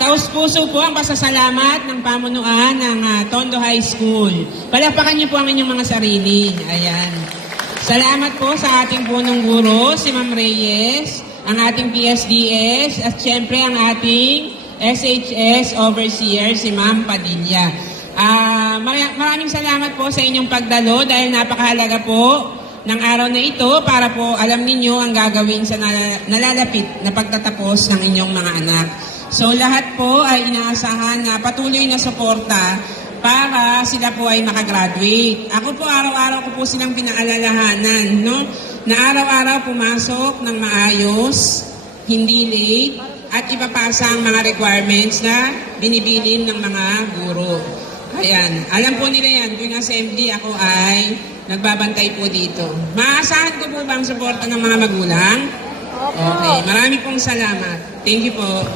taus-puso po ang pasasalamat ng pamunuan ng Tondo High School. Palakpakan niyo po ang inyong mga sarili. Ayan. Salamat po sa ating punong guro, si Ma'am Reyes, ang ating PSDS, at syempre ang ating SHS Overseer, si Ma'am Padilla. Maraming salamat po sa inyong pagdalo dahil napakahalaga po ng araw na ito para po alam ninyo ang gagawin sa nalalapit na pagtatapos ng inyong mga anak. So lahat po ay inaasahan na patuloy na suporta para sila po ay makagraduate. Ako po araw-araw ko po silang pinaalalahanan, no? Na araw-araw pumasok ng maayos, hindi late, at ipapasa ang mga requirements na binibilin ng mga guro. Ayan, alam po nila yan, tuwing assembly ako ay nagbabantay po dito. Maasahan ko po ba ang suporta ng mga magulang? Okay, marami pong salamat. Thank you po.